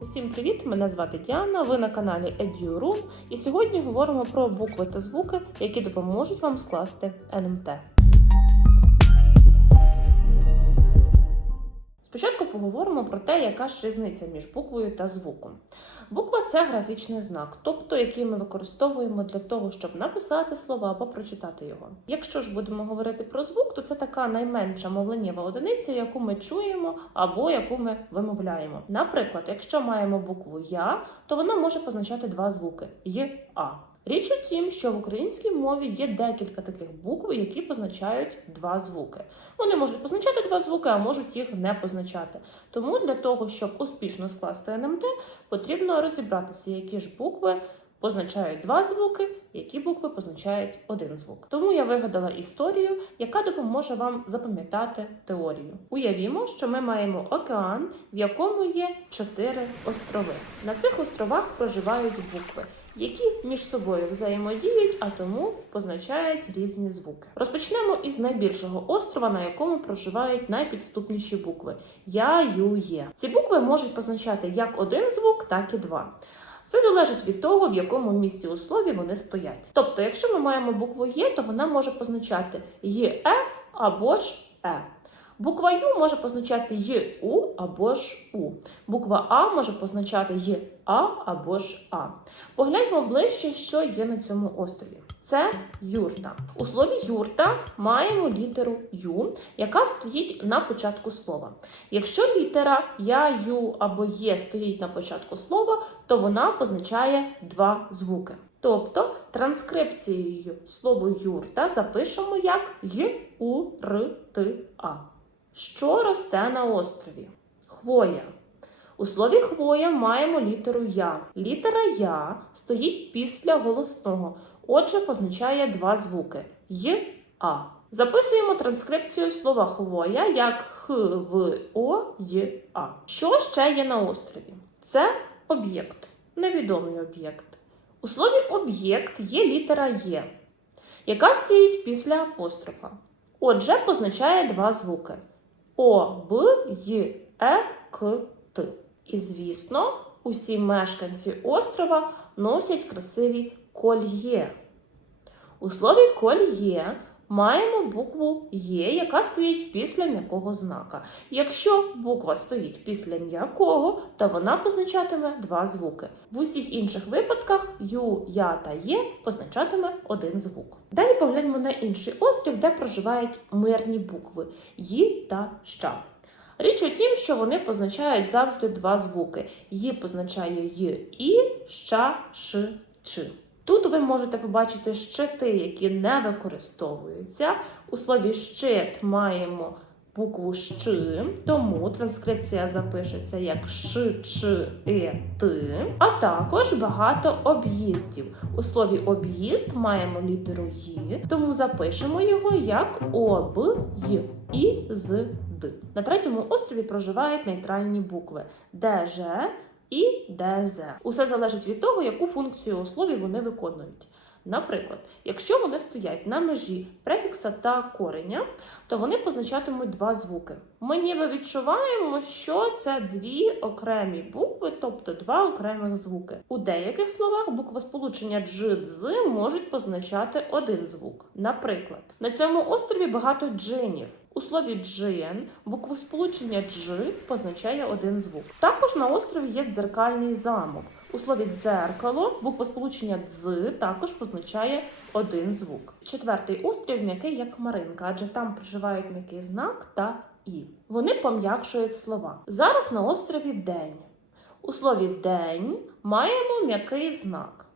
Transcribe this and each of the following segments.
Усім привіт! Мене звати Діана. Ви на каналі EduRoom і сьогодні говоримо про букви та звуки, які допоможуть вам скласти НМТ. Поговоримо про те, яка ж різниця між буквою та звуком. Буква це графічний знак, тобто який ми використовуємо для того, щоб написати слова або прочитати його. Якщо ж будемо говорити про звук, то це така найменша мовленнєва одиниця, яку ми чуємо або яку ми вимовляємо. Наприклад, якщо маємо букву Я, то вона може позначати два звуки Й А. Річ у тім, що в українській мові є декілька таких букв, які позначають два звуки. Вони можуть позначати два звуки, а можуть їх не позначати. Тому для того, щоб успішно скласти НМТ, потрібно розібратися, які ж букви позначають два звуки, які букви позначають один звук. Тому я вигадала історію, яка допоможе вам запам'ятати теорію. Уявімо, що ми маємо океан, в якому є чотири острови. На цих островах проживають букви. Які між собою взаємодіють, а тому позначають різні звуки. Розпочнемо із найбільшого острова, на якому проживають найпідступніші букви Я, Ю, Є. Ці букви можуть позначати як один звук, так і два. Все залежить від того, в якому місці у слові вони стоять. Тобто, якщо ми маємо букву Є, то вона може позначати ЄЕ або ж Е. Буква Ю може позначати Ю або ж У. Буква А може позначати ЄА або ж А. Погляньмо ближче, що є на цьому острові. Це юрта. У слові юрта маємо літеру Ю, яка стоїть на початку слова. Якщо літера Я, Ю або Є стоїть на початку слова, то вона позначає два звуки. Тобто транскрипцією слово юрта запишемо як Й, У, Р, Т, А. Що росте на острові? Хвоя. У слові хвоя маємо літеру Я. Літера Я стоїть після голосного, отже, позначає два звуки Й, А. Записуємо транскрипцію слова хвоя як Х, В, О, Й, А. Що ще є на острові? Це об'єкт, невідомий об'єкт. У слові об'єкт є літера Є, яка стоїть після апострофа. Отже, позначає два звуки О, Б, Й, Е, К, Т. І, звісно, усі мешканці острова носять красиві кольє. У слові кольє маємо букву Є, яка стоїть після м'якого знака. Якщо буква стоїть після м'якого, то вона позначатиме два звуки. В усіх інших випадках Ю, Я та Є позначатиме один звук. Далі погляньмо на інший острів, де проживають мирні букви Ї та Ща. Річ у тім, що вони позначають завжди два звуки. Ї позначає Й і, ща, ш, чи. Тут ви можете побачити щити, які не використовуються. У слові щит маємо букву щ, тому транскрипція запишеться як ш, ч, е, т. А також багато об'їздів. У слові об'їзд маємо літеру Ї, тому запишемо його як об, й, і, з, д. На третьому острові проживають нейтральні букви Д, Ж і ДЗ. Усе залежить від того, яку функцію у слові вони виконують. Наприклад, якщо вони стоять на межі префікса та кореня, то вони позначатимуть два звуки. Ми ніби відчуваємо, що це дві окремі букви, тобто два окремих звуки. У деяких словах буквосполучення дж дз можуть позначати один звук. Наприклад, на цьому острові багато джинів. У слові джин буквосполучення дж позначає один звук. Також на острові є дзеркальний замок. У слові дзеркало буквосполучення дз також позначає один звук. Четвертий острів м'який як хмаринка, адже там проживають м'який знак та і. Вони пом'якшують слова. Зараз на острові день. У слові день маємо м'який знак.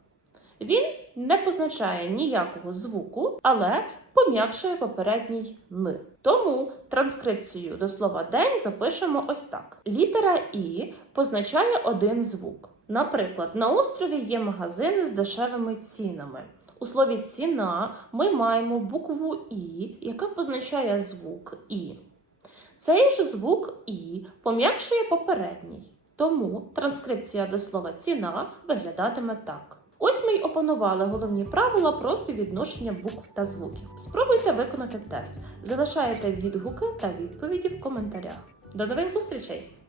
Він не позначає ніякого звуку, але пом'якшує попередній н. Тому транскрипцію до слова день запишемо ось так: літера І позначає один звук. Наприклад, на острові є магазини з дешевими цінами. У слові ціна ми маємо букву І, яка позначає звук І. Цей ж звук І пом'якшує попередній. Тому транскрипція до слова ціна виглядатиме так. Ми й опанували головні правила про співвідношення букв та звуків. Спробуйте виконати тест. Залишайте відгуки та відповіді в коментарях. До нових зустрічей!